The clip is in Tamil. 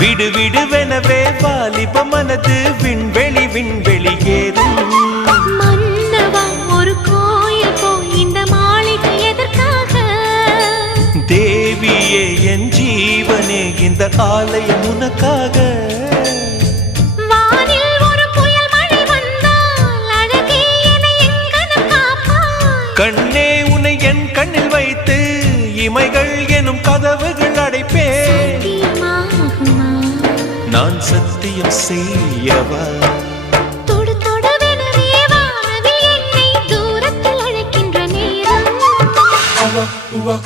விடு விடுவெனவே வாலிப மனது விண்வெளி விண்வெளி ஏறும். மன்னவா ஒரு கோயில் போய் இந்த மாளிகை எதற்காக? தேவியே என் ஜீவனே இந்த ஆலயம் உனக்காக. வானில் ஒரு புயல் மழை வந்தால் அழகே என்னை எங்கனம் காப்பாய். கண்ணே உன்னை என் கண்ணில் வைத்து இமைகள் எனும் கதவுகள் அடைப்பேன். சத்தியமாகுமா? நான் சத்தியம் செய்யவா? தொடு தொடுவெனவே வானவில் என்னை தூரத்தில் அழைக்கின்ற நேரம். உவா